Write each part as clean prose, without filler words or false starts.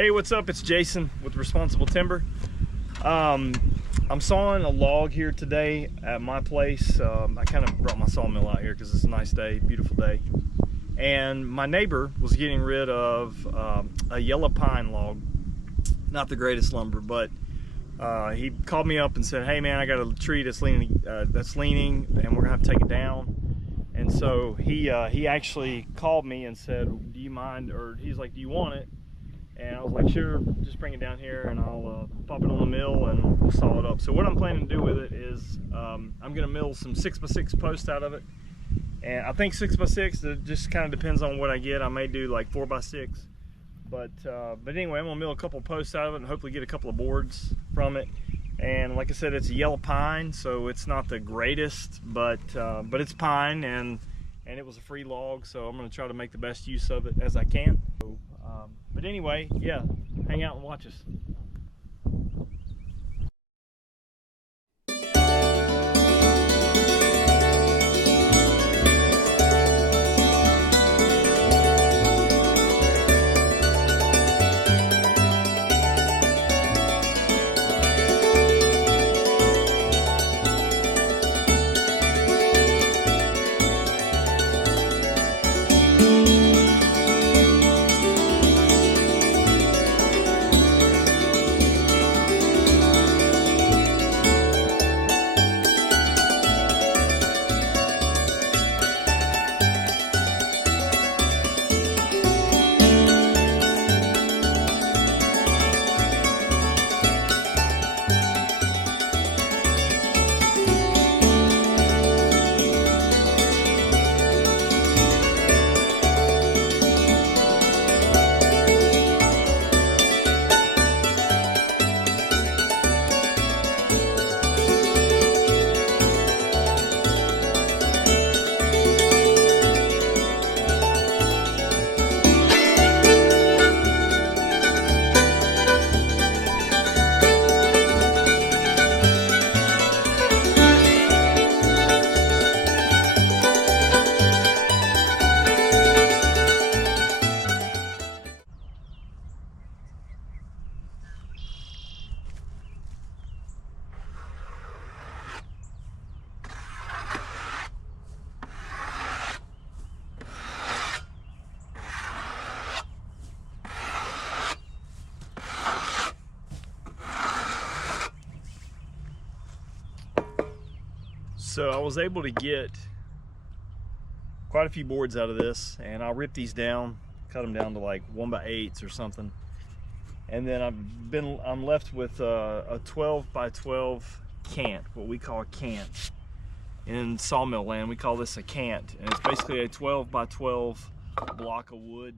Hey, what's up? It's Jason with Responsible Timber. I'm sawing a log here today at my place. I kind of brought my sawmill out here because it's a nice day, beautiful day. And my neighbor was getting rid of a yellow pine log. Not the greatest lumber, but he called me up and said, "Hey man, I got a tree that's leaning, and we're gonna have to take it down." And so he actually called me and said, "Do you mind?" Or he's like, "Do you want it?" And I was like, "Sure, just bring it down here and I'll pop it on the mill and we'll saw it up." So what I'm planning to do with it is I'm gonna mill some 6x6 posts out of it. And I think 6x6, it just kind of depends on what I get. I may do like 4x6. But anyway, I'm gonna mill a couple posts out of it and hopefully get a couple of boards from it. And like I said, it's a yellow pine, so it's not the greatest, but it's pine, and it was a free log, so I'm gonna try to make the best use of it as I can. But anyway, yeah, hang out and watch us. So I was able to get quite a few boards out of this, and I'll rip these down, cut them down to like 1x8s or something. And then I'm left with a 12x12 cant, what we call a cant. In sawmill land, we call this a cant, and it's basically a 12x12 block of wood.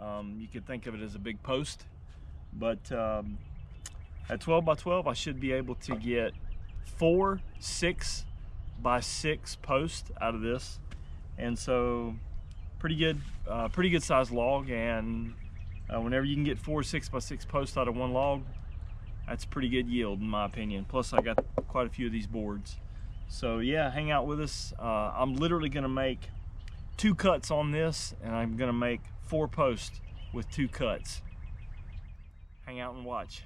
You could think of it as a big post, but at 12x12, I should be able to get 4 6x6 posts out of this, and so pretty good sized log. And whenever you can get 4 6x6 posts out of one log, that's pretty good yield in my opinion. Plus I got quite a few of these boards. So yeah, hang out with us. I'm literally gonna make 2 cuts on this, and I'm gonna make 4 posts with 2 cuts. Hang out and watch.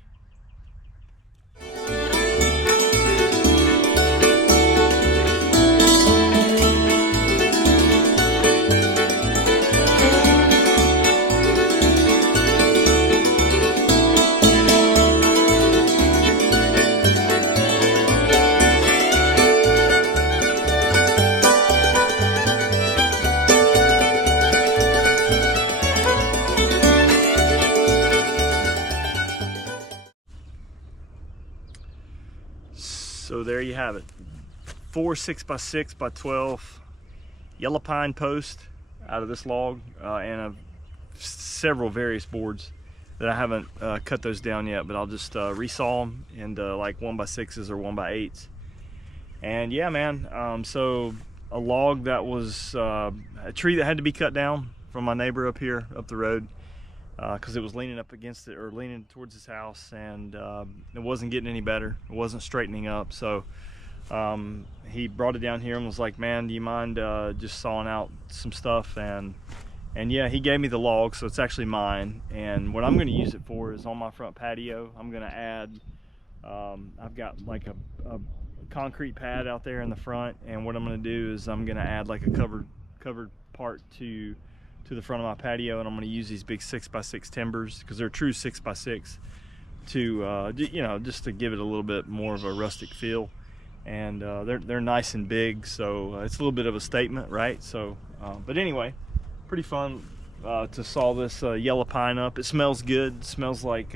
So there you have it, 4 6x6x12 yellow pine post out of this log, and several various boards that I haven't cut those down yet, but I'll just resaw them into like 1x6s or 1x8s. And yeah, man, so a log that was a tree that had to be cut down from my neighbor up here up the road, because it was leaning up against it, or leaning towards his house, and it wasn't getting any better. It wasn't straightening up. So he brought it down here and was like, "Man, do you mind just sawing out some stuff and And yeah, he gave me the log, so it's actually mine. And what I'm going to use it for is on my front patio. I'm going to add, I've got like a concrete pad out there in the front, and what I'm going to do is I'm going to add like a covered part to the front of my patio, and I'm going to use these big 6x6 timbers, because they're true 6x6, to you know, just to give it a little bit more of a rustic feel. And they're nice and big, so it's a little bit of a statement, right? So but anyway, pretty fun to saw this yellow pine up. It smells good. It smells like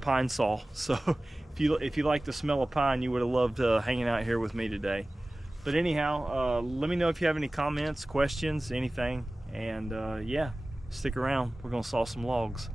pine saw. So if you like the smell of pine, you would have loved hanging out here with me today. But anyhow, let me know if you have any comments, questions, anything. And yeah, stick around. We're gonna saw some logs.